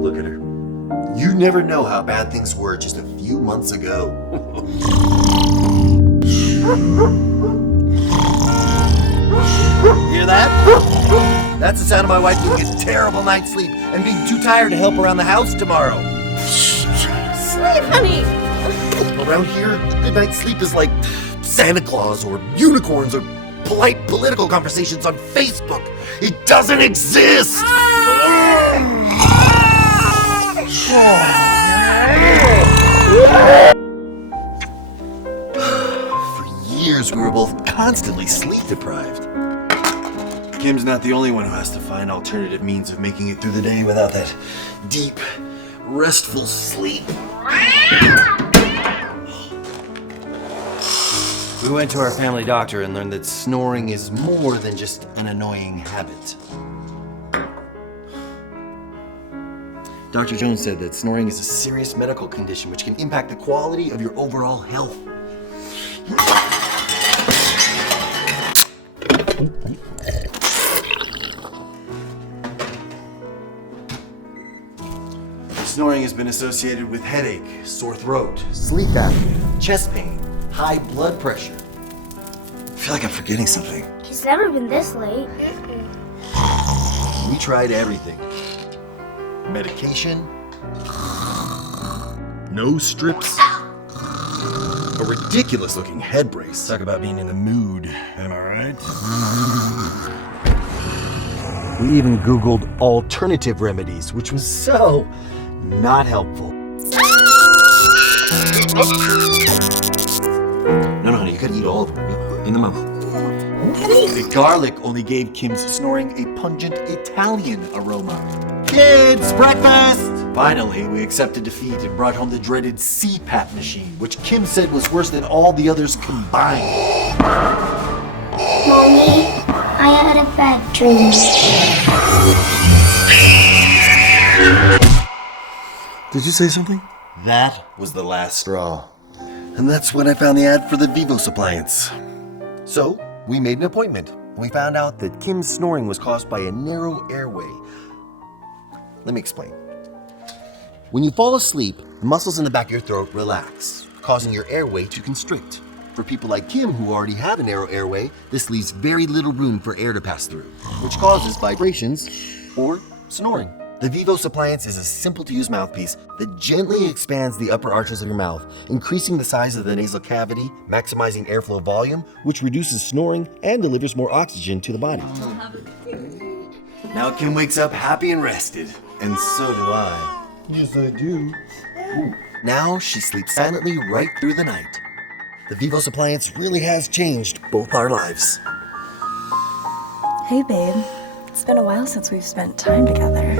Look at her. You never know how bad things were just a few months ago. Hear that? That's the sound of my wife getting a terrible night's sleep and being too tired to help around the house tomorrow. Sleep, honey! Around here, a good night's sleep is like Santa Claus or unicorns or polite political conversations on Facebook. It doesn't exist! For years, we were both constantly sleep deprived. Kim's not the only one who has to find alternative means of making it through the day without that deep, restful sleep. We went to our family doctor and learned that snoring is more than just an annoying habit. Dr. Jones said that snoring is a serious medical condition which can impact the quality of your overall health. Snoring has been associated with headache, sore throat, sleep apnea, chest pain, high blood pressure. I feel like I'm forgetting something. He's never been this late. We tried everything. Medication, nose strips, a ridiculous looking head brace. Talk about being in the mood, am I right? We even Googled alternative remedies, which was so not helpful. No, honey, you gotta eat all of them in the mouth. The garlic only gave Kim's snoring a pungent Italian aroma. Kids, breakfast! Finally, we accepted defeat and brought home the dreaded CPAP machine, which Kim said was worse than all the others combined. Mommy, I had a bad dream. Did you say something? That was the last straw. And that's when I found the ad for the Vivos appliance. So, we made an appointment. We found out that Kim's snoring was caused by a narrow airway. Let me explain. When you fall asleep, the muscles in the back of your throat relax, causing your airway to constrict. For people like Kim who already have a narrow airway, this leaves very little room for air to pass through, which causes vibrations or snoring. The Vivos appliance is a simple-to-use mouthpiece that gently expands the upper arches of your mouth, increasing the size of the nasal cavity, maximizing airflow volume, which reduces snoring and delivers more oxygen to the body. Now Kim wakes up happy and rested, and so do I. Yes, I do. Ooh. Now she sleeps silently right through the night. The Vivos appliance really has changed both our lives. Hey, babe. It's been a while since we've spent time together.